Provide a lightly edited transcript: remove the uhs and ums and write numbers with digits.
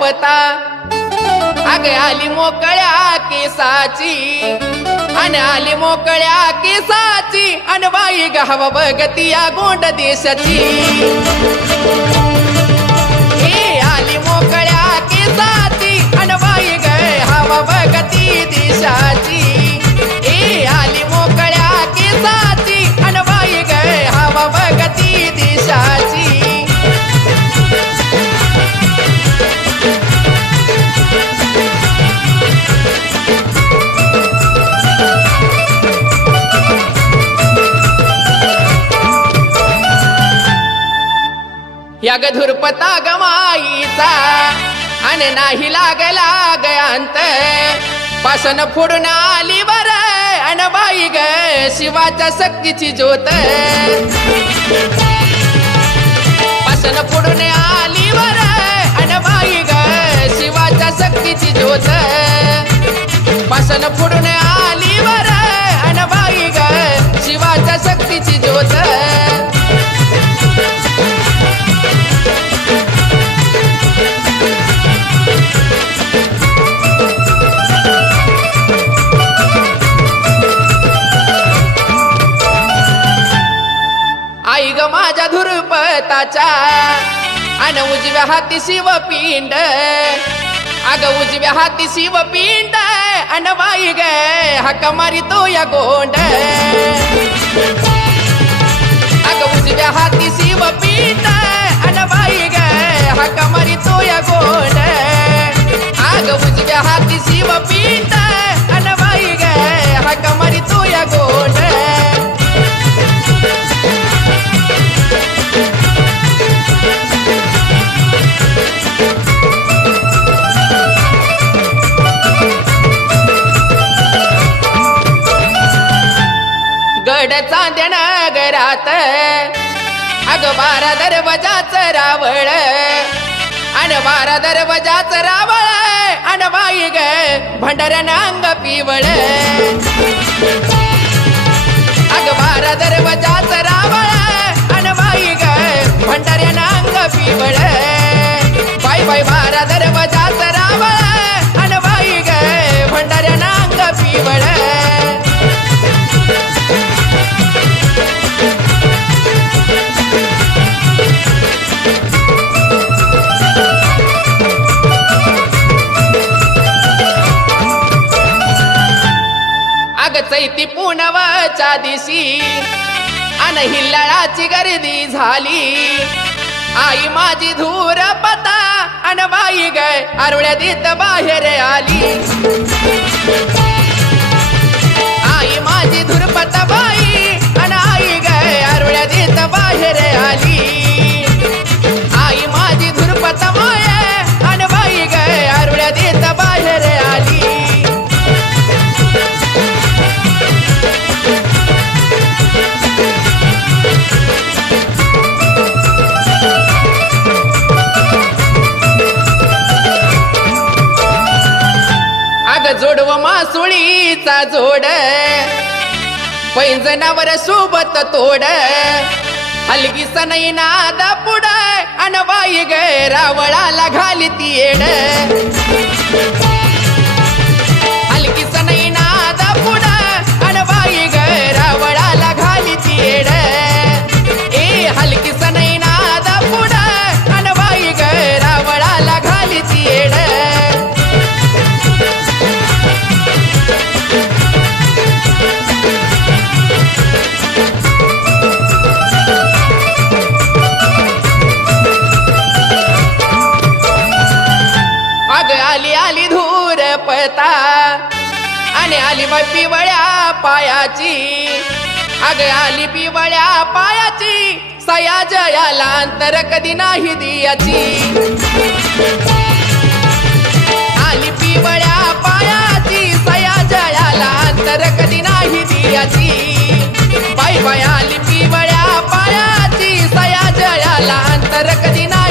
पता अग आली मोकळ्या केसाची अन आली मोकळ्या केसाची अन बाई गावा बघती या गोंड देशाची ए आली मोकळ्या केसाची अन बाई ग हवा बघती देशाची ए आली मोकळ्या केसाची अन बाई ग हवा बघती देशाची या ग धुरपता गमाईचा आणि नाही लागला गयांत पासन फोडून आली बर अन बाई ग शिवाच्या शक्तीची ज्योत पासन फोडून आली बर अन बाई ग शिवाच्या शक्तीची ज्योत पासन फोडून आली बर अन बाई ग शिवाच्या शक्तीची ज्योत आई ग माझ्या धुरपताच्या अन उजव्या हाती शिवपिंड अग उजव्या हाती शिवपिंड अन बाई ग हक्का मारी तो या गोंड अग उजव्या हाती शिवपिंड अन बाई ग हक्का मारी तो या गोंड अग उजव्या हाती शिवपिंड अन बाई ग हक्का मारी तो या गोंड गड चांद्या नगरात अग 12 दरवाजाच रावळ अन 12 दरवाजाच रावळ अन बाई ग भंडाऱ्यानं अंग पिवळ अग 12 दरवाजाच रावळ अन बाई ग भंडाऱ्यानं अंग पिवळ बाई बाई 12 दरवाजाच रावळ अन बाई ग भंडाऱ्यानं अंग पिवळ चैती पुनवाच्या दिशी अन हिल्लाळाची गर्दी झाली आई माझी धुरपता अन बाई ग आरोळ्या देत बाहेर आली आई माझी धुरपता बाई अन आई ग आरोळ्या देत बाहेर आली आई माझी धुरपता बाई अन बाई ग आरोळ्या देत बाहेर आली जोडव मासुळीचा जोड पैंजनावर सोबत तोड हलगी सनई नाद पुढ अन बाई ग रावळाला घाली ती येड हलगी सनई नाद पुढ अन बाई ग रावळाला घाली ती येड ए हलगी सनई नाद पुढ अन बाई ग रावळाला घाली ती येड आली धुरपता आणि आली बाई पिवळ्या पायाची अग आली पिवळ्या पायाची सया जयाला अंतर कधी नाही दियाची आली पिवळ्या पायाची सया जयाला अंतर कधी नाही दियाची बाई बाई आली पिवळ्या पायाची सया जयाला अंतर कधी नाही